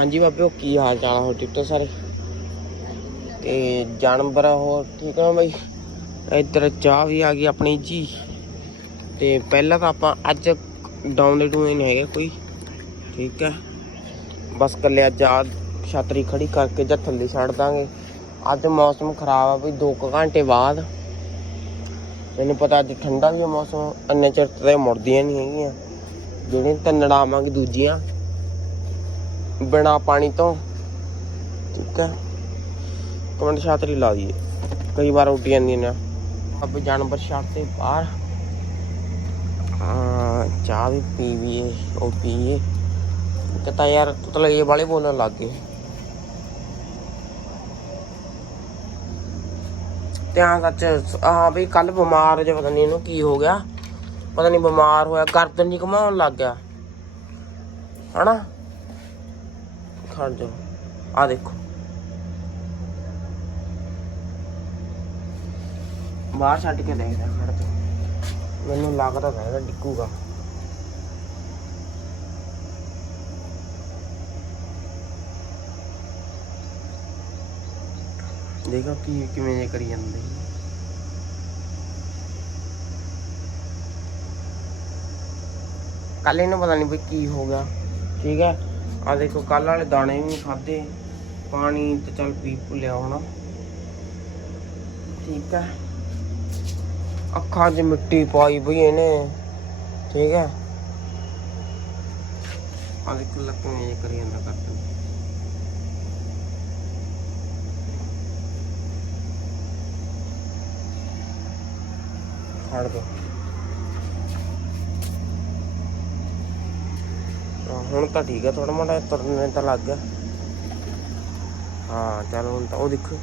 ਹਾਂਜੀ ਬਾਬੇ, ਉਹ ਕੀ ਹਾਲ ਚਾਲ ਆ ਹੋ ਠੀਕ ਠਾਕ ਸਾਰੇ? ਤੇ ਜਾਨਵਰ ਹੋਰ, ਠੀਕ ਆ ਬਈ? ਇੱਧਰ ਚਾਹ ਵੀ ਆ ਗਈ ਆਪਣੀ ਜੀ। ਤੇ ਪਹਿਲਾਂ ਤਾਂ ਆਪਾਂ ਅੱਜ ਡਾਊਨ ਦੇ ਟੂ ਨਹੀਂ ਹੈਗੇ ਕੋਈ। ਠੀਕ ਹੈ ਬਸ ਕੱਲੇ ਅੱਜ ਆ ਛਤਰੀ ਖੜੀ ਕਰਕੇ ਜਾਂ ਥੱਲੇ ਛੱਡ ਦਾਂਗੇ। ਅੱਜ ਮੌਸਮ ਖਰਾਬ ਆ ਬਈ 2 ਘੰਟੇ ਬਾਅਦ। ਮੈਨੂੰ ਪਤਾ ਅੱਜ ਠੰਡਾ ਵੀ ਆ ਮੌਸਮ, ਇੰਨੇ ਚਿਰ ਤੇ ਮੁੜਦੀਆਂ ਨਹੀਂ ਹੈਗੀਆਂ। ਜਿਹੜੀਆਂ ਤੰਨੜਾ ਆਵਾਂਗੇ ਦੂਜੀਆਂ। ਬਿਨਾ ਪਾਣੀ ਤੋਂ। ਠੀਕ ਹੈ। ਕਮੈਂਟ ਛਾਤਰੀ ਲਾ ਦਈਏ। ਕਈ ਵਾਰ ਉੱਡ ਜਾਂਦੀਆਂ ਨੇ। ਅਬ ਜਾਨਵਰ ਛੱਡ ਤੇ ਬਾਹਰ। ਚਾਹ ਵੀ ਪੀਵੀਏ, ਉਹ ਪੀਏ ਤੇ ਯਾਰ ਤੂੰ ਤਾਂ ਇਹ ਵਾਲੇ ਬੋਲਣ ਲੱਗ ਗਏ। ਤੇ ਆ ਸੱਚ ਆ ਵੀ ਕੱਲ ਬਿਮਾਰ ਜੇ, ਪਤਾ ਨਹੀਂ ਇਹਨੂੰ ਕੀ ਹੋ ਗਿਆ। ਪਤਾ ਨਹੀਂ ਬਿਮਾਰ ਹੋਇਆ, ਗਰਦਨ ਨਹੀਂ ਘਮਾਉਣ ਲੱਗ ਗਿਆ। ਹਨਾ? ਖੜ ਜਾ ਆ ਦੇਖੋ। ਬਾਹਰ ਛੱਡ ਕੇ ਦੇਖਦਾ ਖੜ ਜਾ। ਮੈਨੂੰ ਲੱਗਦਾ ਤਾਂ ਡਿੱਗੂਗਾ। ਦੇਖੋ ਕੀ ਕਿਵੇਂ ਜੇ ਕਰੀ ਜਾਂਦੇ ਕੱਲ ਇਹਨੂੰ ਪਤਾ ਨਹੀਂ ਵੀ ਕੀ ਹੋ ਗਿਆ। ਠੀਕ ਹੈ? ਆ ਦੇਖੋ ਕੱਲ ਵਾਲੇ ਦਾਣੇ ਵੀ ਨਹੀਂ ਖਾਦੇ ਪਾਣੀ ਤੇ ਚੱਲ ਪੀ ਲਿਆ ਹੋਣਾ। ਠੀਕ ਹੈ ਅੱਖਾਂ 'ਚ ਮਿੱਟੀ ਪਾਈ ਬਈ ਇਹਨੇ। ਠੀਕ ਹੈ ਆ ਦੇਖੋ ਲੱਤਾਂ ਇਹ ਕਰੀ ਜਾਂਦਾ ਕਰਦਾ ਛੱਡ ਦੋ। ਹੁਣ ਤਾਂ ਠੀਕ ਆ ਥੋੜਾ ਮੋਟਾ ਤੁਰਨੇ ਤਾਂ ਲੱਗ ਗਿਆ। ਹਾਂ, ਚੱਲ ਹੁਣ ਤਾਂ ਉਹ ਦੇਖੋ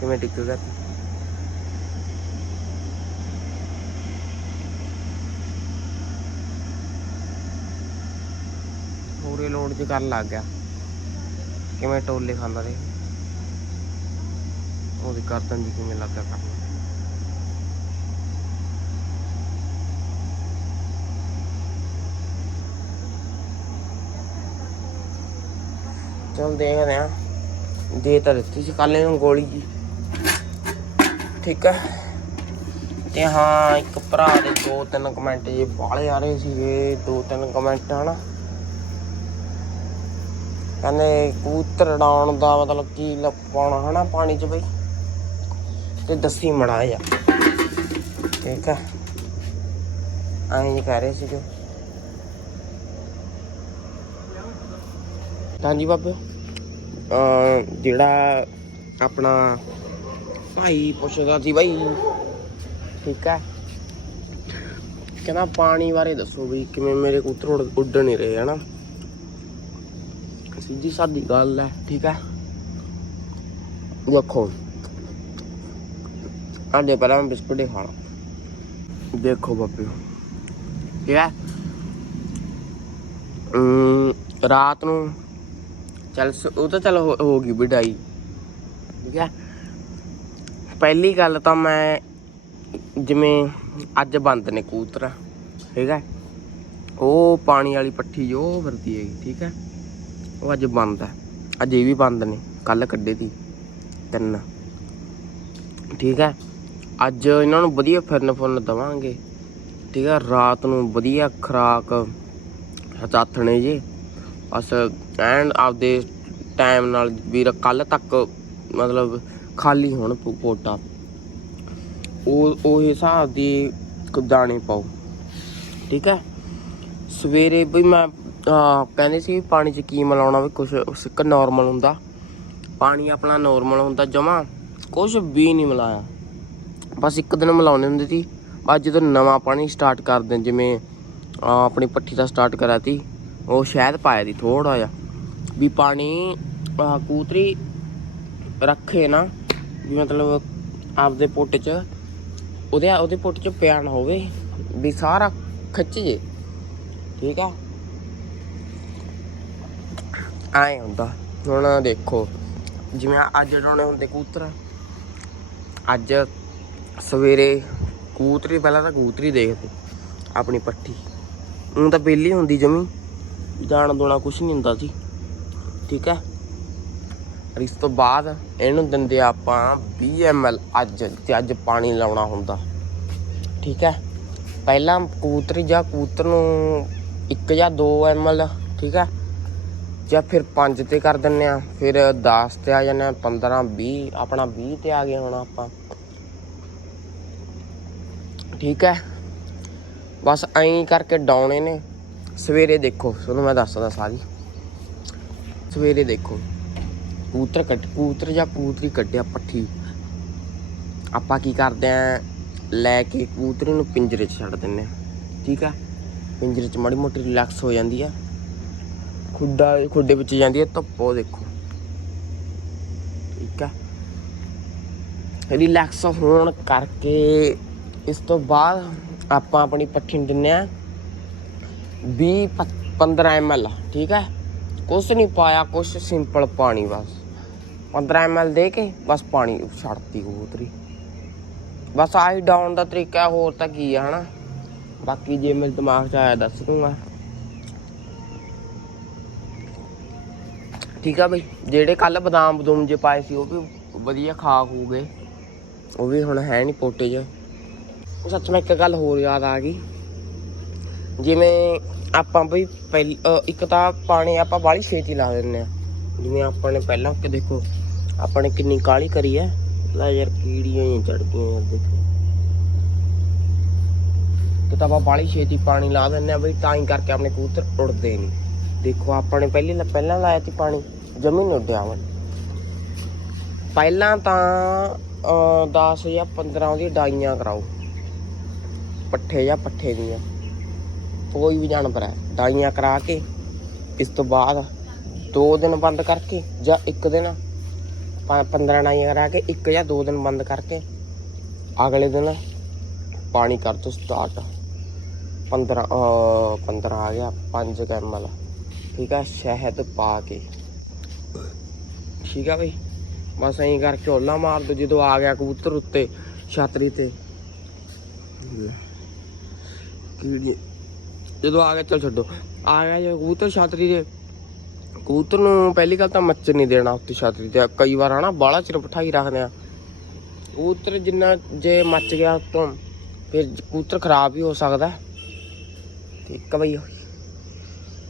ਕਿਵੇਂ ਟਿਕ ਪੂਰੇ ਲੋਡ 'ਚ ਕਰਨ ਲੱਗ ਗਿਆ। ਕਿਵੇਂ ਟੋਲੇ ਖਾਂਦਾ ਦੇ ਉਹਦੀ ਕਰਤਨ ਜੀ ਕਿਵੇਂ ਲੱਗ ਗਿਆ। ਚਲ ਦੇਖਦੇ ਆ ਦੇ ਤਾਂ ਦਿੱਤੀ ਸੀ ਕੱਲ ਇਹਨੂੰ ਗੋਲੀ ਜੀ। ਠੀਕ ਹੈ ਤੇ ਹਾਂ, ਇੱਕ ਭਰਾ ਦੇ ਦੋ ਤਿੰਨ ਕਮੈਂਟ ਜੇ ਬਾਲੇ ਆ ਰਹੇ ਸੀਗੇ, ਦੋ ਤਿੰਨ ਕਮੈਂਟ ਹਨਾ। ਕਹਿੰਦੇ ਕਬੂਤਰ ਉਡਾਉਣ ਦਾ ਮਤਲਬ ਕੀ ਲ- ਪਾਉਣਾ ਹਨਾ ਪਾਣੀ 'ਚ ਬਈ। ਤੇ ਦੱਸੀ ਮੜਾ ਜਾ ਠੀਕ ਹੈ ਐਂ ਜੀ ਕਹਿ ਰਹੇ ਸੀ ਜੋ ਹਾਂਜੀ ਬਾਬੇ। ਜਿਹੜਾ ਆਪਣਾ ਭਾਈ ਪੁੱਛਦਾ ਸੀ ਬਾਈ। ਠੀਕ ਹੈ। ਕਹਿੰਦਾ ਪਾਣੀ ਬਾਰੇ ਦੱਸੋ ਵੀ ਕਿਵੇਂ ਮੇਰੇ ਕਬੂਤਰ ਉੱਡ- ਨਹੀਂ ਰਹੇ ਹਨਾ? ਸਿੱਧੀ ਸਾਦੀ ਗੱਲ ਹੈ ਠੀਕ ਹੈ? ਦੇਖੋ। ਆਂਦੇ ਪਹਿਲਾਂ ਮੈਂ ਬਿਸਕੁਟ ਹੀ ਖਾਣਾ ਦੇਖੋ ਬਾਬੇ। ਠੀਕ ਹੈ? ਰਾਤ ਨੂੰ ਚੱਲ ਸ- ਉਹ ਤਾਂ ਚੱਲ ਹੋ ਹੋ ਗਈ ਵਿਡਾਈ। ਠੀਕ ਹੈ? ਪਹਿਲੀ ਗੱਲ ਤਾਂ ਮੈਂ ਜਿਵੇਂ ਅੱਜ ਬੰਦ ਨੇ ਕੂਤਰਾ ਠੀਕ ਹੈ? ਉਹ ਪਾਣੀ ਵਾਲੀ ਪੱਠੀ ਜੋ ਵਰਦੀ ਹੈਗੀ, ਠੀਕ ਹੈ? ਉਹ ਅੱਜ ਬੰਦ ਹੈ। ਅੱਜ ਇਹ ਵੀ ਬੰਦ ਨੇ ਕੱਲ ਕੱਢੇ ਤੀ ਤਿੰਨ। ਠੀਕ ਹੈ? ਅੱਜ ਇਹਨਾਂ ਨੂੰ ਵਧੀਆ ਫਿਰਨ ਫੁਰਨ ਦਵਾਂਗੇ। ਠੀਕ ਹੈ? ਰਾਤ ਨੂੰ ਵਧੀਆ ਖੁਰਾਕ ਹਤਾਥਣੇ ਜੇ। ਬਸ ਐਂਡ ਆਪਦੇ ਟਾਈਮ ਨਾਲ ਵੀਰ ਕੱਲ ਤੱਕ ਮਤਲਬ ਖਾਲੀ ਹੋਣ ਪੋ- ਉਹ ਉਹ ਹਿਸਾਬ ਦੀ ਕ- ਦਾਣੇ ਪਾਓ। ਠੀਕ ਹੈ? ਸਵੇਰੇ ਵੀ ਮੈਂ ਆਹ, ਕਹਿੰਦੇ ਸੀ ਪਾਣੀ 'ਚ ਕੀ ਮਿਲਾਉਣਾ ਵੀ ਕੁਝ ਸਿੱਕ ਨਾਰਮਲ ਹੁੰਦਾ। ਪਾਣੀ ਆਪਣਾ ਨਾਰਮਲ ਹੁੰਦਾ ਜਮਾ। ਕੁਝ ਵੀ ਨਹੀਂ ਮਿਲਾਇਆ। ਬਸ ਇੱਕ ਦਿਨ ਮਿਲਾਉਣੇ ਹੁੰਦੇ ਸੀ। ਅੱਜ ਜਦੋਂ ਨਵਾਂ ਪਾਣੀ ਸਟਾਰਟ ਕਰਦੇ ਜਿਵੇਂ ਆਪਣੀ ਪੱਠੀ ਦਾ ਸਟਾਰਟ ਕਰਿਆ ਤੀ ਉਹ ਸ਼ਾਇਦ ਪਾਇਆ ਦੀ ਥੋੜਾ ਜਿਹਾ। ਵੀ ਪਾਣੀ ਆਹ, ਕੂਤਰੀ ਰੱਖੇ ਨਾ ਵੀ ਮਤਲਬ ਆਪਦੇ ਪੁੱਟ 'ਚ ਉਹਦੇ ਉਹਦੇ ਪੁੱਟ 'ਚ ਪਿਆ ਨਾ ਹੋਵੇ ਵੀ ਸਾਰਾ ਖਿੱਚ ਜੇ। ਠੀਕ ਆ? ਆਏ ਹੁੰਦਾ। ਹੁਣ ਦੇਖੋ ਜਿਵੇਂ ਅੱਜ ਡਾਉਣੇ ਹੁੰਦੇ ਕਬੂਤਰ ਅੱਜ ਸਵੇਰੇ ਕੂਤਰੀ ਪਹਿਲਾਂ ਤਾਂ ਕੂਤਰੀ ਦੇਖਦੇ ਆਪਣੀ ਪੱਠੀ ਉਹ ਤਾਂ ਬੇਲੀ ਹੁੰਦੀ ਜਮੀ। ਜਾਣ ਦੋਣਾ ਕੁਛ ਨਹੀਂ ਹੁੰਦਾ ਸੀ ਠੀਕ ਹੈ? ਇਸ ਤੋਂ ਬਾਅਦ ਇਹਨੂੰ ਦਿੰਦੇ ਆ ਆਪਾਂ 20 ml ਅੱਜ, ਤੇ ਅੱਜ ਪਾਣੀ ਲਾਉਣਾ ਹੁੰਦਾ। ਠੀਕ ਹੈ? ਪਹਿਲਾਂ ਕਬੂਤਰੀ ਜਾਂ ਕਬੂਤਰ ਨੂੰ 1 ਜਾਂ 2 ml ਠੀਕ ਹੈ? ਜਾਂ ਫਿਰ 5 ਤੇ ਕਰ ਦਿੰਨੇ ਆ ਫਿਰ 10 ਤੇ ਆ ਜਾਂਦੇ ਆ 15 20 ਆਪਣਾ 20 ਤੇ ਆ ਗਏ ਹੁਣ ਆਪਾਂ। ਠੀਕ ਹੈ? ਬਸ ਐਂ ਕਰਕੇ ਡਾਉਣੇ ਨੇ। ਸਵੇਰੇ ਦੇਖੋ, ਤੁਹਾਨੂੰ ਮੈਂ ਦੱਸਦਾ ਸਾਰੀ। ਸਵੇਰੇ ਦੇਖੋ ਕੂਤਰ ਕੱਟ ਕੂਤਰ ਜਾਂ ਕੂਤਰੀ ਕੱਢਿਆ ਪੱਠੀ। ਆਪਾਂ ਕੀ ਕਰਦੇ ਆ, ਲੈ ਕੇ ਕੂਤਰੇ ਨੂੰ ਪਿੰਜਰੇ 'ਚ ਛੱਡ ਦਿੰਨੇ ਆ, ਠੀਕ ਆ? ਪਿੰਜਰੇ 'ਚ ਮਾੜੀ ਮੋਟੀ ਰਿਲੈਕਸ ਹੋ ਜਾਂਦੀ ਆ। ਖੁੱਡਾ, ਖੁੱਡੇ ਵਿੱਚ ਜਾਂਦੀ ਆ, ਧੁੱਪ ਦੇਖੋ। ਠੀਕ ਆ? ਰਿਲੈਕਸ ਹੋਣ ਕਰਕੇ ਇਸ ਤੋਂ ਬਾਅਦ ਆਪਾਂ ਆਪਣੀ ਪੱਠੀ ਨੂੰ ਦਿੰਨੇ ਆ। 20 ਪ- 15 ml ਠੀਕ ਹੈ? ਕੁਛ ਨਹੀਂ ਪਾਇਆ, ਕੁਛ ਸਿੰਪਲ ਪਾਣੀ ਬਸ। 15 ml ਦੇ ਕੇ ਬਸ ਪਾਣੀ ਛੱਡਤੀ ਕਬੂਤਰੀ ਬਸ ਆਹੀ ਡਾਊਨ ਦਾ ਤਰੀਕਾ, ਹੋਰ ਤਾਂ ਕੀ ਆ, ਹਨਾ? ਬਾਕੀ ਜੇ ਮੇਰੇ ਦਿਮਾਗ 'ਚ ਆਇਆ ਦੱਸ ਦੂੰਗਾ। ਠੀਕ ਆ ਬਈ, ਜਿਹੜੇ ਕੱਲ ਬਦਾਮ ਬਦੂਮ ਜੇ ਪਾਏ ਸੀ, ਉਹ ਵੀ ਵਧੀਆ ਖਾ ਖੂ ਗਏ। ਉਹ ਵੀ ਹੁਣ ਹੈ ਨਹੀਂ ਪੋਟੇ 'ਚ ਸੱਚ ਮੈਂ ਇੱਕ ਗੱਲ ਹੋਰ ਯਾਦ ਆ ਗਈ। ਜਿਵੇਂ ਆਪਾਂ ਬਈ ਪਹਿਲ ਇੱਕ ਤਾਂ ਪਾਣੀ ਆਪਾਂ ਬਾਹਲੀ ਛੇਤੀ ਲਾ ਦਿੰਨੇ ਆ ਜਿਵੇਂ ਆਪਾਂ ਨੇ ਪਹਿਲਾਂ ਕਿ ਦੇਖੋ ਆਪਾਂ ਨੇ ਕਿੰਨੀ ਕਾਲੀ ਕਰੀ ਹੈ। ਲੈ ਯਾਰ ਕੀੜੀਆਂ ਹੀ ਚੜ ਯਾਰ ਦੇਖੋ। ਕਿ ਤਾਂ ਆਪਾਂ ਬਾਹਲੀ ਛੇਤੀ ਪਾਣੀ ਲਾ ਦਿੰਨੇ ਆ ਬਈ ਤਾਂ ਹੀ ਕਰਕੇ ਆਪਣੇ ਕਬੂਤਰ ਉੱਡਦੇ ਨਹੀਂ। ਦੇਖੋ ਆਪਾਂ ਨੇ ਪਹਿਲੀ ਪਹਿਲਾਂ ਲਾਇਆ ਸੀ ਪਾਣੀ ਜਮੀਨ ਉੱਡਿਆ ਵਾ। ਪਹਿਲਾਂ ਤਾਂ ਅ, 10 ਜਾਂ 15 ਦੀ ਡਾਈਆਂ ਕਰਾਓ। ਪੱਠੇ ਜਾਂ ਪੱਠੇ ਦੀਆਂ। ਕੋਈ ਵੀ ਜਾਨਵਰ ਹੈ, ਡਾਈਆਂ ਕਰਾ ਕੇ, ਇਸ ਤੋਂ ਬਾਅਦ 2 ਦਿਨ ਬੰਦ ਕਰਕੇ ਜਾਂ 1 ਦਿਨ 15 ਡਾਈਆਂ ਕਰਾ ਕੇ 1 ਜਾਂ 2 ਦਿਨ ਬੰਦ ਕਰਕੇ ਅਗਲੇ ਦਿਨ ਪਾਣੀ ਕਰ ਦੋ ਸਟਾਰਟ 15 ਅ 15 ਆ ਗਿਆ 5 ਕੈਮਲ ਠੀਕ ਆ, ਸ਼ਹਿਦ ਪਾ ਕੇ। ਠੀਕ ਆ ਬਈ। ਬਸ ਐਂ ਕਰਕੇ ਓਲਾ ਮਾਰ ਦੋ, ਜਦੋਂ ਆ ਗਿਆ ਕਬੂਤਰ ਉੱਤੇ, ਛਾਤਰੀ ਤੇ। ਕੀੜੀ ਜਦੋਂ ਆ ਗਿਆ, ਚਲ ਛੱਡੋ। ਆ ਗਿਆ ਜੇ ਕਬੂਤਰ ਛਾਤਰੀ ਦੇ ਕਬੂਤਰ ਨੂੰ ਪਹਿਲੀ ਗੱਲ ਤਾਂ ਮੱਛਰ ਨਹੀਂ ਦੇਣਾ ਉੱਤੇ ਛਾਤਰੀ ਤੇ। ਕਈ ਵਾਰ ਹਨਾ ਬਾਲਾ ਚਿਰ ਬਿਠਾਈ ਰੱਖਦੇ ਆ। ਕਬੂਤਰ ਜਿੰਨਾ ਜੇ ਮੱਚ ਗਿਆ ਉੱਤੋਂ, ਫਿਰ ਕਬੂਤਰ ਖਰਾਬ ਵੀ ਹੋ ਸਕਦਾ। ਠੀਕ ਆ ਬਈ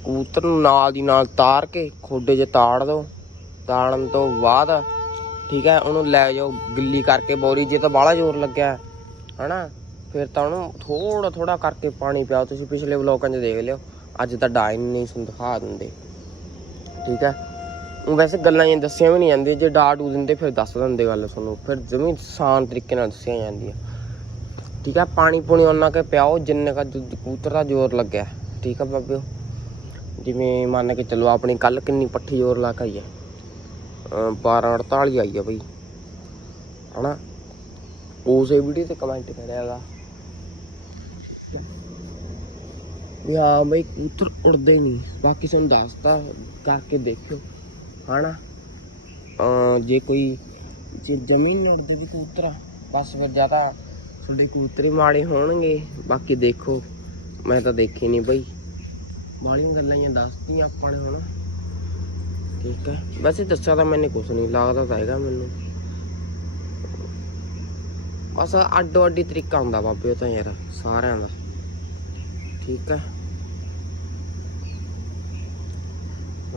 ਕਬੂਤਰ ਨੂੰ ਨਾਲ ਦੀ ਨਾਲ ਤਾਰ ਕੇ ਖੋਡੇ 'ਚ ਤਾੜ ਦੋ। ਤਾੜਨ ਤੋਂ ਬਾਅਦ ਠੀਕ ਹੈ, ਉਹਨੂੰ ਲੈ ਜਾਓ ਗਿੱਲੀ ਕਰਕੇ ਬੋਰੀ, ਜੇ ਤਾਂ ਬਾਹਲਾ ਜ਼ੋਰ ਲੱਗਿਆ, ਹਨਾ। ਫਿਰ ਤਾਂ ਉਹਨੂੰ ਥੋੜਾ ਥੋੜਾ ਕਰਕੇ ਪਾਣੀ ਪਿਆਓ। ਤੁਸੀਂ ਪਿਛਲੇ ਵਲੋਗਾਂ 'ਚ ਦੇਖ ਲਿਓ, ਅੱਜ ਤਾਂ ਡਾਈਨ ਨਹੀਂ ਸੁਣ ਦਿਖਾ ਦਿੰਦੇ। ਠੀਕ ਹੈ? ਉਹ ਵੈਸੇ ਗੱਲਾਂ ਇਹ ਦੱਸੀਆਂ ਵੀ ਨਹੀਂ ਜਾਂਦੀਆਂ। ਜੇ ਡਾ ਡੂ ਦਿੰਦੇ, ਫਿਰ ਦੱਸ ਦਿੰਦੇ ਗੱਲ ਤੁਹਾਨੂੰ। ਫਿਰ ਜਮੀ ਆਸਾਨ ਤਰੀਕੇ ਨਾਲ ਦੱਸੀਆਂ ਜਾਂਦੀਆਂ। ਠੀਕ ਹੈ? ਪਾਣੀ ਪੂਣੀ ਉਹਨਾਂ ਕੇ ਪਿਆਓ, ਜਿੰਨੇ ਕਾ ਕਬੂਤਰ ਦਾ ਜ਼ੋਰ ਲੱਗਿਆ। ਠੀਕ ਹੈ ਬਾਬਿਓ? ਜਿਵੇਂ ਮੰਨ ਕੇ ਚੱਲੋ, ਆਪਣੀ ਕੱਲ ਕਿੰਨੀ ਪੱਠੀ ਜ਼ੋਰ ਲਾ ਕੇ ਆਈ ਹੈ? 1248 ਆਈ ਹੈ ਬਈ। ਹਨਾ? ਉਸੇ ਵੀਡੀਓ ਤੇ ਕਮੈਂਟ ਕਰਿਆਗਾ ਵੀ ਹਾਂ ਬਈ ਕਬੂਤਰ ਉੜਦੇ ਨਹੀਂ। ਬਾਕੀ ਤੁਹਾਨੂੰ ਦੱਸਤਾ ਕਰਕੇ ਦੇਖਿਓ, ਹਨਾ? ਅਹ ਜੇ ਕੋਈ, ਜੇ ਜ਼ਮੀਨ ਨਹੀਂ ਉੜਦੇ ਵੀ ਕਬੂਤਰ, ਬਸ ਫਿਰ ਜ਼ਿਆਦਾ ਤੁਹਾਡੇ ਕਬੂਤਰ ਮਾੜੇ ਹੋਣਗੇ। ਬਾਕੀ ਦੇਖੋ, ਮੈਂ ਤਾਂ ਦੇਖੀ ਨਹੀਂ ਬਈ। ਬਾਲੀਆਂ ਗੱਲਾਂ ਹੀ ਦੱਸਤੀਆਂ ਆਪਾਂ ਨੇ ਹੁਣ। ਠੀਕ ਹੈ। ਵੈਸੇ ਦੱਸਿਆ ਤਾਂ ਮੈਨੇ ਕੁਝ ਨਹੀਂ, ਲੱਗਦਾ ਤਾਂ ਹੈਗਾ ਮੈਨੂੰ। ਬਸ ਅੱਡੋ ਅੱਡੀ ਤਰੀਕਾ ਹੁੰਦਾ ਬਾਬੇ ਉਹ ਤਾਂ ਯਾਰ, ਸਾਰਿਆਂ ਦਾ। ਠੀਕ ਹੈ।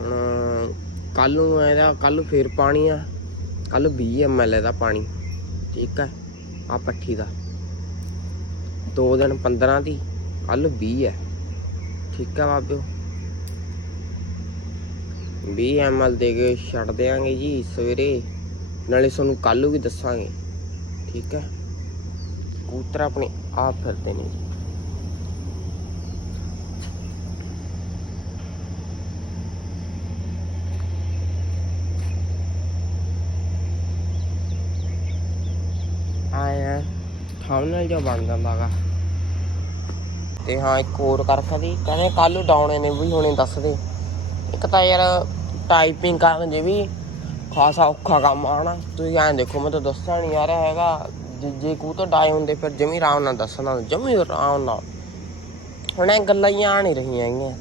ਹੁਣ ਕੱਲ ਨੂੰ ਇਹਦਾ ਕੱਲ ਨੂੰ ਫੇਰ ਪਾਣੀ ਆ। ਕੱਲ 20 ml ਦਾ ਪਾਣੀ, ਠੀਕ ਹੈ ਆ ਪੱਠੀ ਦਾ। ਦੋ ਦਿਨ 15 ਦੀ ਕੱਲ 20 ਹੈ ਠੀਕ ਹੈ ਬਾਬਿਓ? 20 ml ਦੇ ਕੇ ਛੱਡ ਦਿਆਂਗੇ ਜੀ ਸਵੇਰੇ, ਨਾਲੇ ਤੁਹਾਨੂੰ ਕੱਲ ਵੀ ਦੱਸਾਂਗੇ। ਠੀਕ ਹੈ ਕੂਤਰਾ ਆਪਣੇ ਆਪ ਫਿਰਦੇ ਨੇ ਜੀ। ਆਇਆ। ਥੰਬਨੇਲ ਜਿਹਾ ਬਣ ਜਾਂਦਾਗਾ ਤੇ ਹਾਂ ਇੱਕ ਹੋਰ ਕਰ ਸਕਦੀ ਕਹਿੰਦੇ ਕੱਲ ਨੂੰ ਡਾਉਣੇ ਨੇ ਵੀ ਹੁਣੇ ਦੱਸਦੇ ਇੱਕ ਤਾਂ ਯਾਰ ਟਾਈਪਿੰਗ ਕਰਨ ਜੇ ਵੀ ਖਾਸਾ ਔਖਾ ਕੰਮ ਆ ਨਾ ਤੁਸੀਂ ਐਂ ਦੇਖੋ ਮੈਂ ਤਾਂ ਦੱਸਿਆ ਨਹੀਂ ਯਾਰ ਹੈਗਾ। ਜੇ- ਜੇ ਕਬੂਤਰ ਡਾਏ ਹੁੰਦੇ ਫਿਰ ਜਮੀ ਆਰਾਮ ਨਾਲ ਦੱਸਣਾ ਜਮੀ ਆਰਾਮ ਨਾਲ। ਹੁਣ ਇਹ ਗੱਲਾਂ ਹੀ ਆ ਨਹੀਂ ਰਹੀਆਂ ਹੈਗੀਆਂ।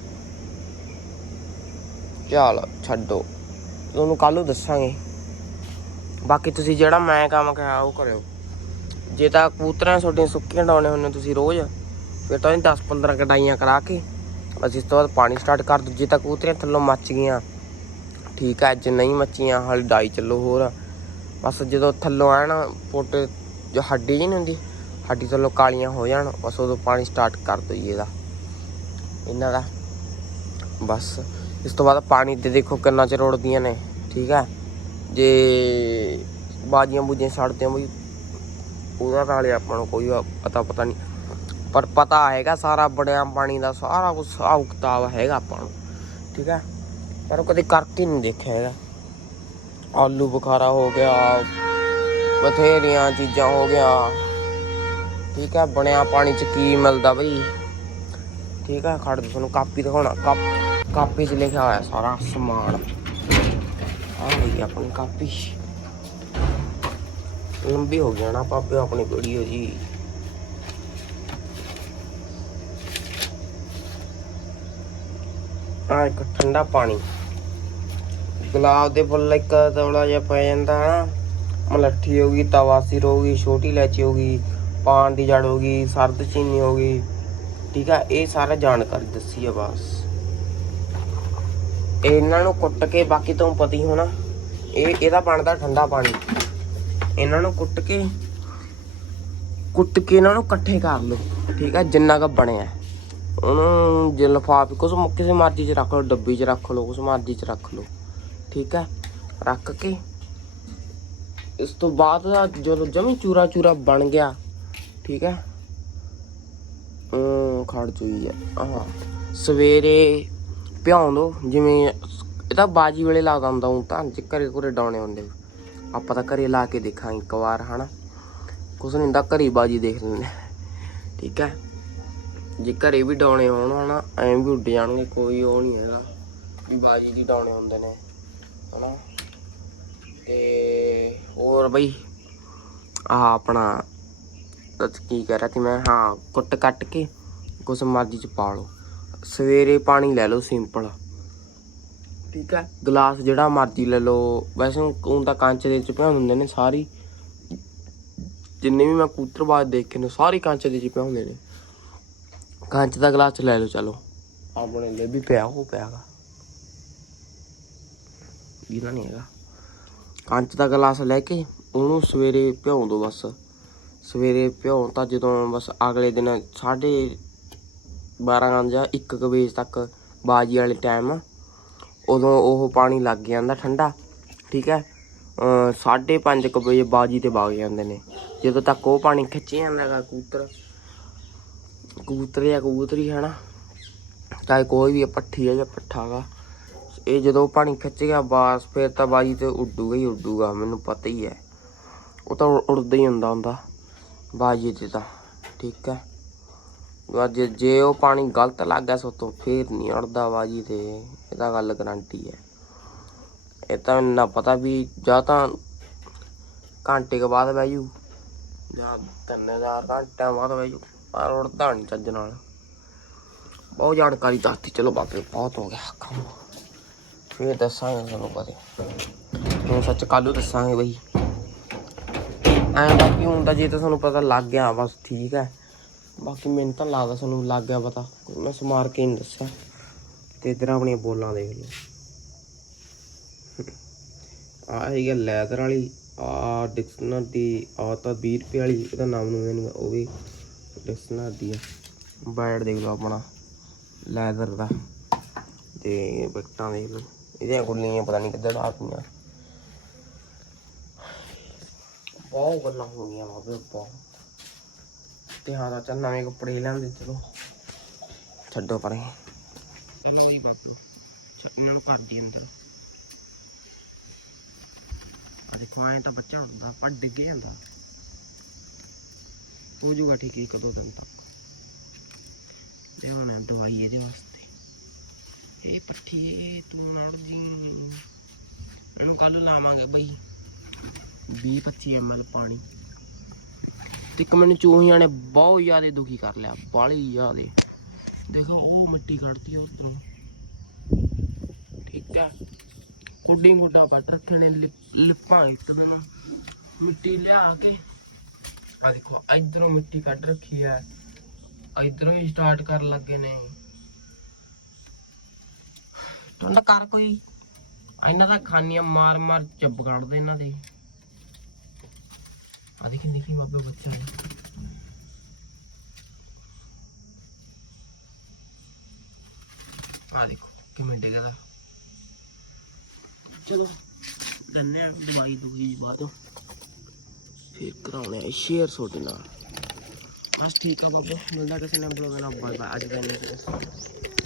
ਚੱਲ ਛੱਡੋ। ਤੁਹਾਨੂੰ ਕੱਲ ਨੂੰ ਦੱਸਾਂਗੇ। ਬਾਕੀ ਤੁਸੀਂ ਜਿਹੜਾ ਮੈਂ ਕੰਮ ਕਿਹਾ ਉਹ ਕਰਿਓ। ਜੇ ਤਾਂ ਕਬੂਤਰਾਂ ਤੁਹਾਡੀਆਂ ਸੁੱਕੀਆਂ ਡਾਉਣੇ ਹੁੰਦੇ ਤੁਸੀਂ ਰੋਜ਼, ਫਿਰ ਤਾਂ 10 15 ਕਟਾਈਆਂ ਕਰਾ ਕੇ ਅਸੀਂ ਇਸ ਤੋਂ ਬਾਅਦ ਪਾਣੀ ਸਟਾਰਟ ਕਰ ਦੂਜੇ ਤਾਂ ਕਬੂਤਰੀਆਂ ਥੱਲੋਂ ਮੱਚ ਗਈਆਂ, ਠੀਕ ਹੈ ਅੱਜ ਨਹੀਂ ਮੱਚੀਆਂ, ਹਲ ਡਾਈ ਚੱਲੋ ਹੋਰ ਬਸ ਜਦੋਂ ਥੱਲੋਂ ਆਣ ਪੁੱਟ ਜੋ ਹੱਡੀ ਜੀ ਨਹੀਂ ਹੁੰਦੀ, ਹੱਡੀ ਥੱਲੋਂ ਕਾਲੀਆਂ ਹੋ ਜਾਣ, ਬਸ ਉਦੋਂ ਪਾਣੀ ਸਟਾਰਟ ਕਰ ਦੋ ਜੀ ਇਹਦਾ। ਇਹਨਾਂ ਦਾ। ਬਸ ਇਸ ਤੋਂ ਬਾਅਦ ਪਾਣੀ ਦੇ ਦੇਖੋ ਕਿੰਨਾ ਚਿਰ ਉੜਦੀਆਂ ਨੇ, ਠੀਕ ਹੈ ਜੇ ਬਾਜੀਆਂ ਬੂਜੀਆਂ ਛੱਡਦੇ ਬਈ ਉਹਦਾ ਤਾਂ ਨਾਲੇ ਆਪਾਂ ਨੂੰ ਕੋਈ ਪਤਾ ਪਤਾ ਨਹੀਂ। ਪਰ ਪਤਾ ਹੈਗਾ ਸਾਰਾ ਬੜਿਆ ਪਾਣੀ ਦਾ, ਸਾਰਾ ਕੁਝ ਹਿਸਾਬ ਕਿਤਾਬ ਹੈਗਾ ਆਪਾਂ ਨੂੰ, ਠੀਕ ਹੈ ਪਰ ਉਹ ਕਦੇ ਕਰਕੇ ਨਹੀਂ ਦੇਖਿਆ ਹੈਗਾ। ਆਲੂ ਬੁਖਾਰਾ ਹੋ ਗਿਆ, ਬਥੇਰੀਆਂ ਚੀਜ਼ਾਂ ਹੋ ਗਿਆ, ਠੀਕ ਹੈ ਬਣਿਆ ਪਾਣੀ ਚ ਕੀ ਮਿਲਦਾ ਬਈ? ਠੀਕ ਹੈ ਖੜ ਤੁਹਾਨੂੰ ਕਾਪੀ ਦਿਖਾਉਣਾ। ਕਾਪ ਕਾਪੀ 'ਚ ਲਿਖਿਆ ਹੋਇਆ ਸਾਰਾ ਸਮਾਨ। ਆ ਗਈ ਆਪਣੀ ਕਾਪੀ। ਲੰਬੀ ਹੋ ਗਿਆ ਨਾ, ਪਾਪੇ ਆਪਣੀ ਵੀਡੀਓ ਜੀ। ਆ ਇੱਕ ਠੰਡਾ ਪਾਣੀ। ਗੁਲਾਬ ਦੇ ਫੁੱਲ ਇੱਕ ਥੋੜਾ ਜਿਹਾ ਪੈ ਜਾਂਦਾ ਨਾ। ਮਲੱਠੀ ਹੋ ਗਈ ਤਵਾਸੀਰ ਹੋ ਛੋਟੀ ਇਲਾਚੀ ਹੋ ਗਈ, ਪਾਨ ਦੀ ਜੜ ਹੋ ਗਈ, ਸਰਦ ਚੀਨੀ ਹੋ ਗਈ। ਠੀਕ ਆ, ਇਹ ਸਾਰਾ ਜਾਣਕਾਰੀ ਦੱਸੀ ਆ ਬਸ। ਇਹਨਾਂ ਨੂੰ ਕੁੱਟ ਕੇ ਬਾਕੀ ਤੁਹਾਨੂੰ ਪਤਾ ਹੀ ਹੋਣਾ। ਇਹ, ਇਹਦਾ ਬਣਦਾ ਠੰਡਾ ਪਾਣੀ। ਇਹਨਾਂ ਨੂੰ ਕੁੱਟ ਕੇ ਕੁੱਟ ਕੇ ਇਹਨਾਂ ਨੂੰ ਇਕੱਠੇ ਕਰ ਲਓ। ਠੀਕ ਹੈ ਜਿੰਨਾ ਕ ਬਣਿਆ। ਉਹਨੂੰ ਜੇ ਲਿਫਾਫੇ, ਕੁਛ ਕਿਸੇ ਮਰਜ਼ੀ ਚ ਰੱਖ ਲਓ, ਡੱਬੀ ਚ ਰੱਖ ਲਓ, ਕੁਛ ਮਰਜ਼ੀ ਚ ਰੱਖ ਲਓ। ਠੀਕ ਹੈ ਰੱਖ ਕੇ ਇਸ ਤੋਂ ਬਾਅਦ ਜਦੋਂ ਜਮੀ ਚੂਰਾ ਚੂਰਾ ਬਣ ਗਿਆ, ਠੀਕ ਹੈ ਅਮ ਖੜ ਜੂਈ ਆ। ਆਹ, ਸਵੇਰੇ ਭਿਉਂ ਦੋ, ਜਿਵੇਂ ਇਹ ਤਾਂ ਬਾਜੀ ਵੇਲੇ ਲੱਗਦਾ ਹੁੰਦਾ ਹੁਣ ਤਾਂ ਜੇ ਘਰੇ ਘਰੇ ਡਾਉਣੇ ਹੁੰਦੇ। ਆਪਾਂ ਤਾਂ ਘਰੇ ਲਾ ਕੇ ਦੇਖਾਂਗੇ ਇੱਕ ਵਾਰ, ਹਨਾ? ਕੁਛ ਨਹੀਂ ਹੁੰਦਾ, ਘਰੇ ਬਾਜੀ ਦੇਖ ਲੈਂਦੇ ਠੀਕ ਹੈ? ਜੇ ਘਰੇ ਵੀ ਡਾਉਣੇ ਹੋਣ, ਹਨਾ, ਐਂ ਵੀ ਉੱਡ ਜਾਣਗੇ, ਕੋਈ ਉਹ ਨਹੀਂ ਹੈਗਾ ਵੀ ਬਾਜੀ ਦੀ ਡਾਉਣੇ ਹੁੰਦੇ ਨੇ, ਹਨਾ? ਤੇ ਹੋਰ ਬਈ ਆ ਆਪਣਾ ਕੀ ਕਹਿ ਰਿਹਾ ਸੀ ਮੈਂ? ਹਾਂ, ਕੁੱਟ ਕੱਟ ਕੇ ਕੁਛ ਮਰਜ਼ੀ ਚ ਪਾ ਲਓ। ਸਵੇਰੇ ਪਾਣੀ ਲੈ ਲਓ ਸਿੰਪਲ ਠੀਕ ਹੈ। ਗਲਾਸ ਜਿਹੜਾ ਮਰਜ਼ੀ ਲੈ ਲਓ। ਵੈਸੇ ਉਹ ਤਾਂ ਕੰਚ ਦੇ ਚ ਪਿਆ ਹੁੰਦੇ ਨੇ ਸਾਰੀ। ਜਿੰਨੇ ਵੀ ਮੈਂ ਕੂਤਰਬਾਜ਼ ਦੇਖੇ ਨੇ, ਸਾਰੇ ਕੰਚ ਦੇ ਚ ਪਿਆ ਹੁੰਦੇ ਨੇ। ਕੰਚ ਦਾ ਗਲਾਸ ਲੈ ਲਓ, ਚਲੋ। ਆਪਣੇ ਲਈ ਵੀ ਪਿਆ, ਉਹ ਪਿਆਗਾ ਇਹਨਾਂ ਨਹੀਂ ਹੈਗਾ। ਕੰਚ ਦਾ ਗਲਾਸ ਲੈ ਕੇ ਉਹਨੂੰ ਸਵੇਰੇ ਭਿਉਂ ਦੋ ਬਸ। ਸਵੇਰੇ ਭਿਉਂ ਤਾਂ ਜਦੋਂ ਬਸ ਅਗਲੇ ਦਿਨ 12:30 ਜਾਂ 1 ਵਜੇ ਤੱਕ ਬਾਜੀ ਵਾਲੇ ਟਾਈਮ ਉਦੋਂ ਉਹ ਪਾਣੀ ਲੱਗ ਜਾਂਦਾ ਠੰਡਾ ਠੀਕ ਹੈ? 5:30 ਵਜੇ ਬਾਜੀ ਤੇ ਵਗ ਜਾਂਦੇ ਨੇ। ਜਦੋਂ ਤੱਕ ਉਹ ਪਾਣੀ ਖਿੱਚਿਆ ਜਾਂਦਾ ਹੈਗਾ ਕਬੂਤਰ ਕਬੂਤਰ ਜਾਂ ਕਬੂਤਰੀ ਹੈ ਨਾ? ਚਾਹੇ ਕੋਈ ਵੀ ਆ, ਪੱਠੀ ਹੈ ਜਾਂ ਪੱਠਾ ਗਾ ਇਹ ਜਦੋਂ ਪਾਣੀ ਖਿੱਚ ਗਿਆ ਬਾਸ ਫਿਰ ਤਾਂ ਬਾਜੀ ਤੇ ਉੱਡੂਗਾ ਹੀ ਉੱਡੂਗਾ ਮੈਨੂੰ ਪਤਾ ਹੀ ਹੈ। ਉਹ ਤਾਂ ਉੜ- ਉੜਦਾ ਹੀ ਹੁੰਦਾ ਹੁੰਦਾ ਬਾਜੀ ਤੇ ਤਾਂ ਠੀਕ ਹੈ? ਅੱਜ ਜੇ ਉਹ ਪਾਣੀ ਗਲਤ ਲੱਗ ਗਿਆ ਸੋ ਤੋਂ ਫੇਰ ਨਹੀਂ ਉੜਦਾ ਬਾਜੀ ਤੇ ਇਹਦਾ ਗੱਲ ਗਰੰਟੀ ਹੈ। ਇਹ ਤਾਂ ਮੈਨੂੰ ਨਾ ਪਤਾ ਵੀ ਜਾਂ ਤਾਂ ਘੰਟੇ ਕੇ ਬਾਅਦ ਬਹਿ ਜੂ ਜਾਂ ਤਿੰਨ ਹਜ਼ਾਰ ਘੰਟਿਆਂ ਬਾਅਦ ਬਹਿ ਜੂ ਪਰ ਉੜਦਾ ਨਹੀਂ ਚੱਜ ਨਾਲ। ਬਹੁਤ ਜਾਣਕਾਰੀ ਦੱਸਤੀ, ਚਲੋ ਬਾਪੇ ਬਹੁਤ ਹੋ ਗਿਆ ਕੰਮ। ਫੇਰ ਦੱਸਾਂਗੇ ਤੁਹਾਨੂੰ ਕਦੇ ਹੁਣ ਸੱਚ ਕੱਲੂ ਦੱਸਾਂਗੇ ਬਈ। ਐਂ ਬਾਕੀ ਹੁਣ ਜੇ ਤਾਂ ਤੁਹਾਨੂੰ ਪਤਾ ਲੱਗ ਗਿਆ, ਬਸ ਠੀਕ ਹੈ। ਬਾਕੀ ਮੈਨੂੰ ਤਾਂ ਲੱਗਦਾ ਤੁਹਾਨੂੰ ਲੱਗ ਗਿਆ ਪਤਾ। ਮੈਂ ਸਮਾਰ ਕੇ ਨਹੀਂ ਦੱਸਿਆ। ਤੇ ਇਧਰ ਆਪਣੀਆਂ ਬੋਲਾਂ ਦੇਖ ਲਓ। ਆ ਹੈਗੀ ਲੈਦਰ ਵਾਲੀ। ਆ ਡਿਕਸ਼ਨਰ ਆ ਤਾਂ 20 ਰੁਪਏ ਵਾਲੀ, ਇਹਦਾ ਨਾਮ ਨੂੰ ਮੈਨੂੰ ਉਹ ਵੀ ਡਿਕਸ਼ਨਰ ਦੀ ਆ। ਬੈਡ ਦੇਖ ਲਓ ਆਪਣਾ, ਲੈਦਰ ਦਾ। ਤੇ ਵਿਕਟਾਂ ਦੇਖ ਲਓ। ਇਹਦੀਆਂ ਗੁੱਲੀਆਂ ਪਤਾ ਨਹੀਂ ਕਿੱਧਰ ਆਤੀਆਂ ਬਹੁਤ ਗੱਲਾਂ ਹੋ ਗਈਆਂ ਬਾਬੇ ਬਹੁਤ। ਤੇ ਹਾਂ ਚੱਲ ਨਵੇਂ ਕੱਪੜੇ ਲੈਂਦੇ ਚਲੋ। ਛੱਡੋ ਪਰੇ। ਚਲੋ ਬਈ ਬਾਪੂ ਛ- ਨੂੰ ਕਰ ਦੀ ਅੰਦਰ। ਦੇਖੋ, ਐਂ ਤਾਂ ਬੱਚਾ ਹੁੰਦਾ ਪਰ ਡਿੱਗ ਜਾਂਦਾ। ਹੋ ਜੂਗਾ ਠੀਕ ਇੱਕ ਦੋ ਦਿਨ ਤੱਕ। ਲਿਆਉਣਾ ਦਵਾਈ ਇਹਦੇ ਵਾਸਤੇ। ਇਹ ਪੱਠੀ ਤੂੰ ਨਾਲ ਜੀ। ਇਹਨੂੰ ਕੱਲ ਲਾਵਾਂਗੇ ਬਈ। 20 25 ml ਪਾਣੀ। ਤੇ ਇੱਕ ਮੈਨੂੰ ਚੂਹੀਆਂ ਨੇ, ਬਹੁਤ ਜ਼ਿਆਦਾ ਦੁਖੀ ਕਰ ਲਿਆ ਬਾਲੀ ਜ਼ਿਆਦੇ। ਦੇਖੋ, ਉਹ ਮਿੱਟੀ ਕੱਢਤੀ ਉਧਰੋਂ ਠੀਕ ਹੈ ਕੁੱਡੀ ਗੁੱਡਾ ਪੱਟ ਰੱਖੇ ਨੇ, ਲਿਪਾਂ ਇੱਕ ਦਿਨ। ਮਿੱਟੀ ਲਿਆ ਕੇ, ਆ ਦੇਖੋ, ਇਧਰੋਂ ਮਿੱਟੀ ਕੱਢ ਰੱਖੀ ਹੈ ਇਧਰੋਂ ਹੀ ਸਟਾਰਟ ਕਰਨ ਲੱਗੇ ਨੇ। ਟੰਡ ਕਰ ਕੋਈ। ਇਹਨਾਂ ਦਾ ਖਾਨੀਆਂ ਮਾਰ ਮਾਰ ਚੱਬ ਕੱਢਦੇ ਇਹਨਾਂ ਦੇ। ਆ ਦੇਖੀ ਦੇਖੀ ਬਾਬੇ ਬੱਚਾ ਆ ਦੇਖੋ ਕਿਵੇਂ ਡਿੱਗਦਾ ਚਲੋ ਗੰਨੇ ਦਵਾਈ ਦੂਈ ਬਾਅਦ ਫਿਰ ਕਰਾਉਣੇ ਆ ਸ਼ੇਅਰ ਤੁਹਾਡੇ ਨਾਲ ਬਸ ਠੀਕ ਆ ਬਾਬਾ ਮਿਲਦਾ ਕਿਸੇ ਨੇ ਬਲੌਗ ਨਾਲ ਬਾਏ ਬਾਏ ਅੱਜ ਦਾ ਨਹੀਂ